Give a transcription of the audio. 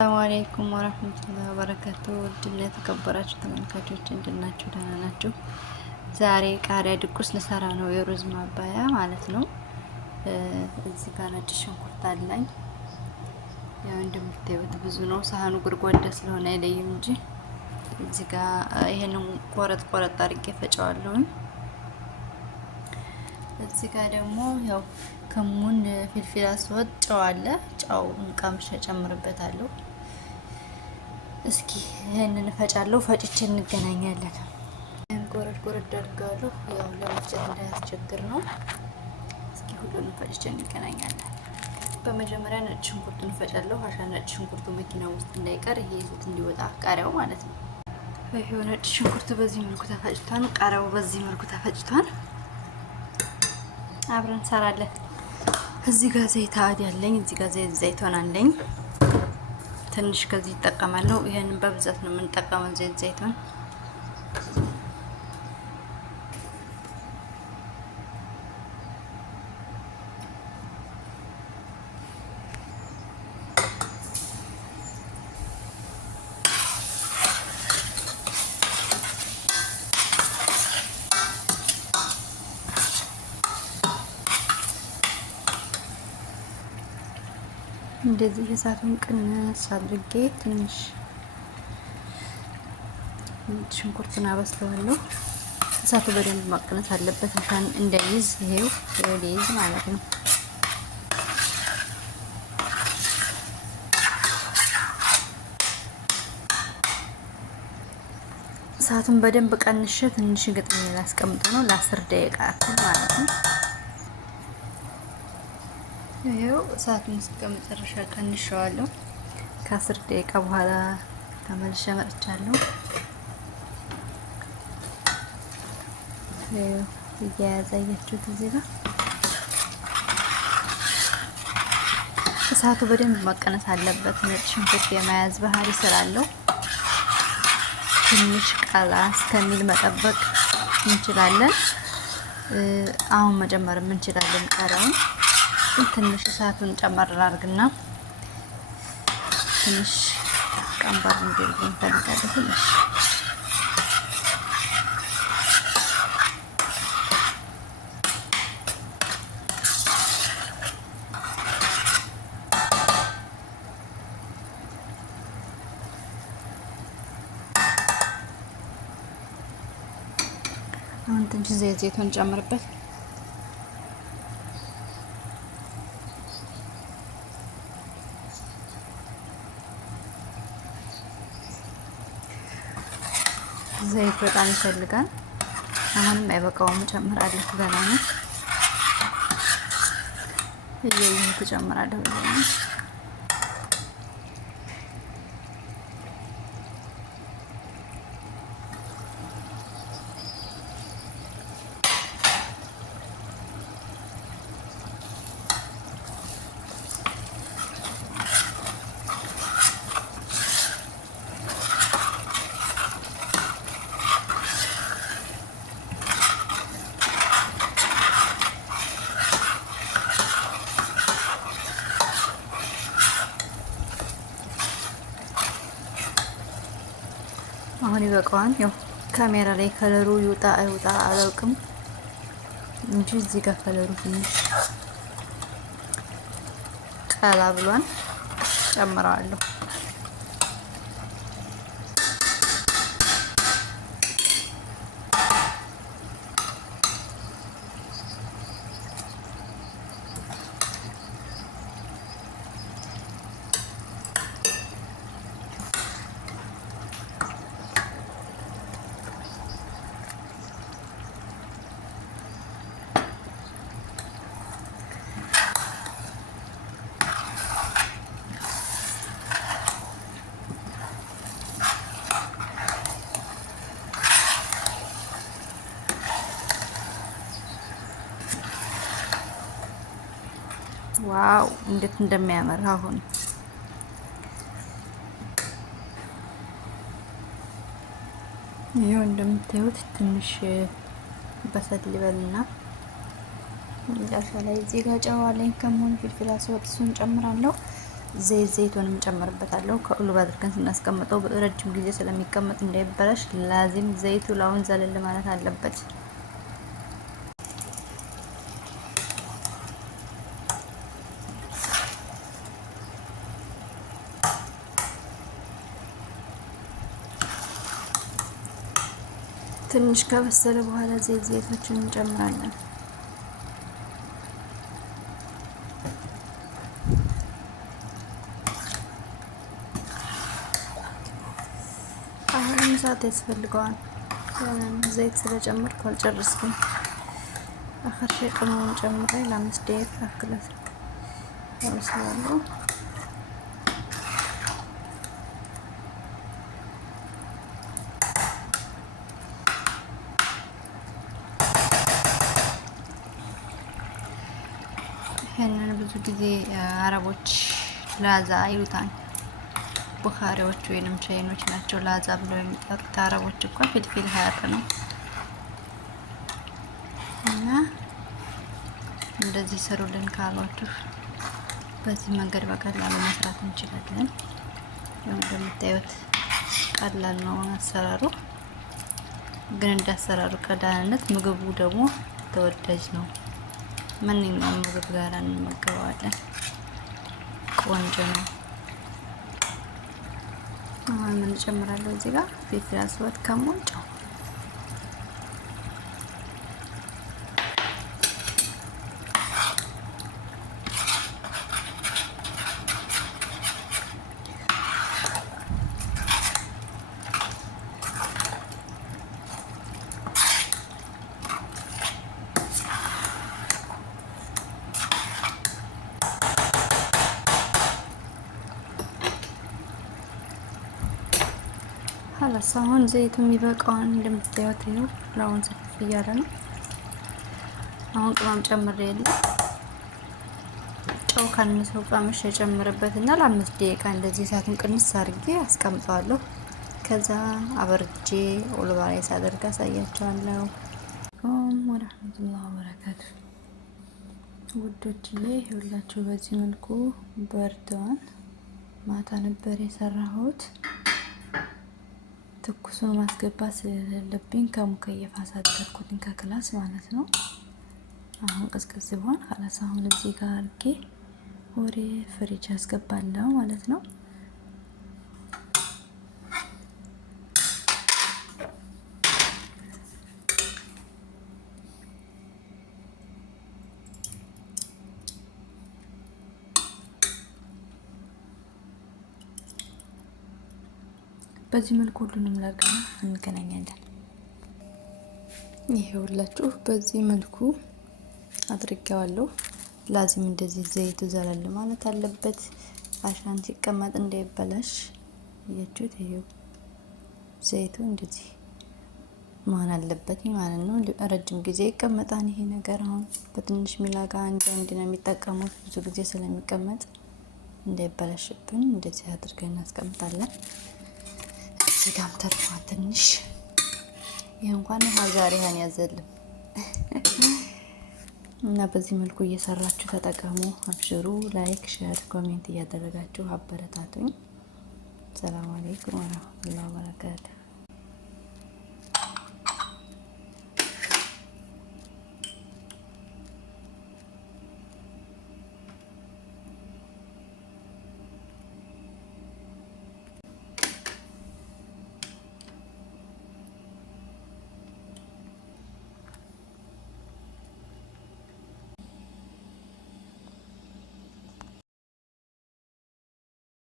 ሰላም አለይኩም ወራህመቱላሂ ወበረካቱ። ውድና የተከበራችሁ ተመልካቾች እንደናችሁ ደህና ናችሁ? ዛሬ ቃሪያ ድቁስ ልሰራ ነው፣ የሩዝ ማባያ ማለት ነው። እዚህ ጋር ነጭ ሽንኩርት አለኝ። ያው እንደምታዩት ብዙ ነው፣ ሳህኑ ጉድጓዳ ስለሆነ አይለይም እንጂ እዚህ ጋር ይሄንን ቆረጥ አድርጌ ፈጨዋለሁ። እዚህ ጋር ደግሞ ያው ከሙን ፊልፊል አስወጥ ጨው አለ። ጨውን ቀምሼ ጨምርበታለሁ። እስኪ ይሄንን ፈጫለሁ፣ ፈጭቼ እንገናኛለን። ጎረድ አድርጋለሁ፣ ያው ለመፍጨት እንዳያስቸግር ነው። እስኪ ሁሉንም ፈጭቼ እንገናኛለን። በመጀመሪያ ነጭ ሽንኩርቱን ፈጫለሁ። ነጭ ሽንኩርቱ መኪና ውስጥ እንዳይቀር ይሄ ይዞት እንዲወጣ ቃሪያው ማለት ነው። ይሄው ነጭ ሽንኩርቱ በዚህ መልኩ ተፈጭቷል፣ ቃሪያው በዚህ መልኩ ተፈጭቷል። አብረን እንሰራለን። እዚህ ጋር ዘይት አለኝ፣ እዚህ ጋር ዘይቶን አለኝ። ትንሽ ከዚህ ይጠቀማለሁ። ይሄንን በብዛት ነው የምንጠቀመው ዘይቶን። እንደዚህ እሳቱን ቅንስ አድርጌ ትንሽ ሽንኩርቱን አበስለዋለሁ። እሳቱ በደንብ መቀነስ አለበት አሻን እንዳይዝ፣ ይሄው ሊይዝ ማለት ነው። እሳቱን በደንብ ቀንሼ ትንሽ ግጥም ላስቀምጠው ነው ለ10 ደቂቃ ማለት ነው። ይሄው እሳቱን እስከ መጨረሻ ቀንሼዋለሁ። ከ10 ደቂቃ በኋላ ተመልሼ መጥቻለሁ። ይሄው እያያዛያችሁት እዚህ ጋር እሳቱ በደንብ መቀነስ አለበት። ነጭ ሽንኩርት የመያዝ ባህሪ ስላለው ትንሽ ቀላ እስከሚል መጠበቅ እንችላለን። አሁን መጨመርም እንችላለን ቃሪያውን። ትንሽ እሳቱን ጨመር አድርግና ትንሽ ቀንበር እንዲል እንፈልጋለን። ትንሽ አሁን ትንሽ ዘይቱን ጨምርበት። ዘይት በጣም ይፈልጋል። አሁንም አይበቃውም፣ ጨምራለሁ። ገና ነው እየይሁ ጨምራለሁ። አሁን ይበቃዋል። ያው ካሜራ ላይ ከለሩ ይውጣ አይውጣ አላውቅም እንጂ እዚህ ጋር ከለሩ ትንሽ ቀላ ብሏል። ጨምረዋለሁ። ዋው እንዴት እንደሚያምር! አሁን ይሄው እንደምታዩት ትንሽ በሰል ይበልና መጨረሻ ላይ እዚህ ጋር ጨው አለኝ፣ ከሙን ፍልፍል አስወጥ እሱን ጨምራለሁ። ዘይቱንም ጨምርበታለሁ። ከቁልባ አድርገን ስናስቀምጠው ረጅም ጊዜ ስለሚቀመጥ እንዳይበላሽ ላዚም ዘይቱ ላውን ዘለል ማለት አለበት። ትንሽ ከበሰለ በኋላ ዘይቶችን እንጨምራለን። አሁንም እሳት ያስፈልገዋል። ዘይት ስለጨመርኩ አልጨርስኩም። አኸር ሸይ ቅመሙን ጨምሬ ለ5 ደቂቃ ያክል አበስላለሁ። ይሄንን ብዙ ጊዜ አረቦች ላዛ ይሉታል። ቡኻሪዎች ወይንም ቻይኖች ናቸው ላዛ ብለው የሚጠሩት። አረቦች እንኳን ፊልፊል ሀያት ነው። እና እንደዚህ ስሩልን ካሏችሁ በዚህ መንገድ በቀላሉ መስራት እንችላለን። እንደምታዩት ቀላል ነው አሰራሩ፣ ግን እንዳሰራሩ ቀላልነት ምግቡ ደግሞ ተወዳጅ ነው። ማንኛውም ምግብ ጋር እንመገበዋለን። ቆንጆ ነው። አሁን ምን ጨምራለሁ እዚህ ጋር ፍልፍል አስወጥ ከሙን ጨው ሀላስ አሁን ዘይቱ የሚበቃውን እንደምታዩት ነው። ላውን ሰፍ እያለ ነው። አሁን ቅመም ጨምሬ የለ ጨው ካነሰው ቅመም የጨምርበትና ለ5 ደቂቃ እንደዚህ እሳቱን ቅንስ አድርጌ አስቀምጠዋለሁ። ከዛ አበርጄ ኦልባ ላይ ሳደርግ አሳያቸዋለሁ። ወራህመቱላሂ ወበረካቱ ውዶችዬ፣ ይኸውላችሁ በዚህ መልኩ በርደዋን። ማታ ነበር የሰራሁት። ትኩሱን ማስገባት ስለሌለብኝ ከሙከየፍ አሳደርኩትኝ ከክላስ ማለት ነው። አሁን ቀዝቀዝ ብሏል። ሀላስ አሁን እዚህ ጋር አድርጌ ወደ ፍሪጅ አስገባለሁ ማለት ነው። በዚህ መልኩ ሁሉንም ላርገና እንገናኛለን። ይሄውላችሁ በዚህ መልኩ አድርጌዋለሁ። ላዚም እንደዚህ ዘይቱ ዘለል ማለት አለበት አሻን ሲቀመጥ እንዳይበላሽ። እያችሁት ይሄው ዘይቱ እንደዚህ መሆን አለበት ማለት ነው። ረጅም ጊዜ ይቀመጣል ይሄ ነገር። አሁን በትንሽ ሚላጋ አንድ ነው የሚጠቀሙት ብዙ ጊዜ ስለሚቀመጥ እንዳይበላሽብን እንደዚህ አድርገን እናስቀምጣለን። እዚህ ጋርም ተርፏል ትንሽ። ይሄ እንኳን ሀገሪያን ያዘልም እና በዚህ መልኩ እየሰራችሁ ተጠቀሙ። አብሽሩ። ላይክ፣ ሼር፣ ኮሜንት እያደረጋችሁ አበረታቱኝ። ሰላም አለይኩም ወራህመቱላሂ ወበረካቱ።